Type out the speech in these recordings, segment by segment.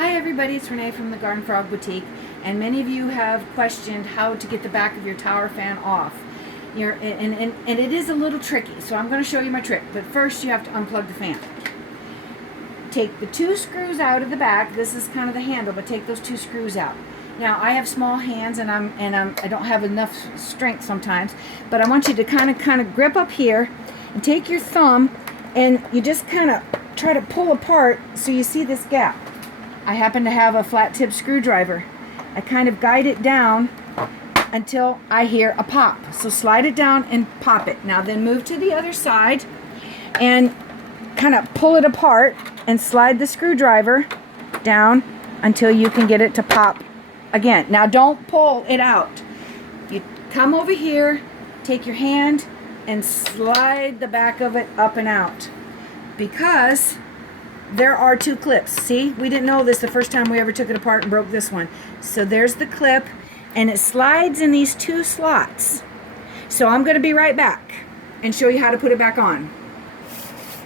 Hi everybody, it's Renee from the Garden Frog Boutique, and many of you have questioned how to get the back of your tower fan off. And it is a little tricky, so I'm going to show you my trick. But first you have to unplug the fan. Take the two screws out of the back. This is kind of the handle, but take those two screws out. Now I have small hands and I don't have enough strength sometimes, but I want you to kind of grip up here and take your thumb and you just kind of try to pull apart so you see this gap. I happen to have a flat tip screwdriver. I kind of guide it down until I hear a pop. So slide it down and pop it. Now then move to the other side and kind of pull it apart and slide the screwdriver down until you can get it to pop again. Now don't pull it out. You come over here, take your hand and slide the back of it up and out, because there are two clips. See, we didn't know this the first time we ever took it apart and broke this one. So there's the clip and it slides in these two slots. So I'm going to be right back and show you how to put it back on.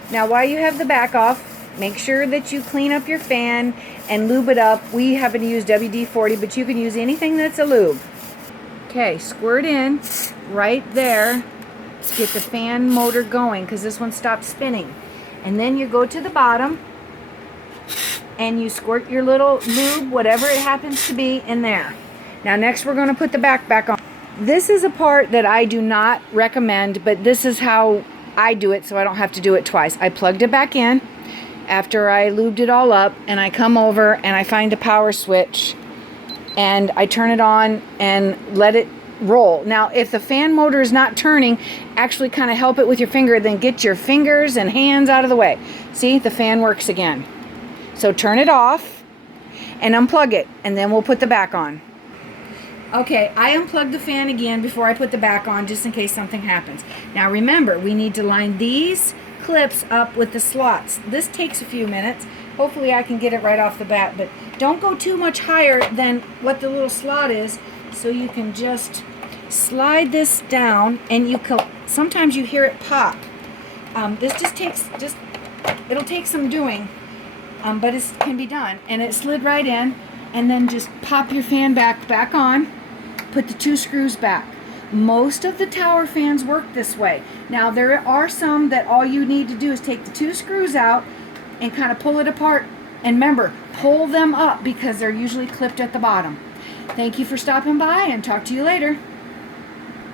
Now while you have the back off, make sure that you clean up your fan and lube it up. We happen to use WD-40, but you can use anything that's a lube. Okay, squirt in right there to get the fan motor going, because this one stopped spinning. And then you go to the bottom and you squirt your little lube, whatever it happens to be, in there. Now next we're going to put the back on. This is a part that I do not recommend, but this is how I do it so I don't have to do it twice. I plugged it back in after I lubed it all up, and I come over and I find a power switch and I turn it on and let it roll. Now if the fan motor is not turning, actually kind of help it with your finger, then get your fingers and hands out of the way. See, the fan works again. So turn it off and unplug it, and then we'll put the back on. Okay, I unplugged the fan again before I put the back on, just in case something happens. Now remember, we need to line these clips up with the slots. This takes a few minutes. Hopefully I can get it right off the bat, but don't go too much higher than what the little slot is, so you can just slide this down, and you can, sometimes you hear it pop. This it'll take some doing, but it can be done. And it slid right in, and then just pop your fan back on, put the two screws back. Most of the tower fans work this way. Now there are some that all you need to do is take the two screws out and kind of pull it apart, and remember, pull them up because they're usually clipped at the bottom. Thank you for stopping by, and talk to you later.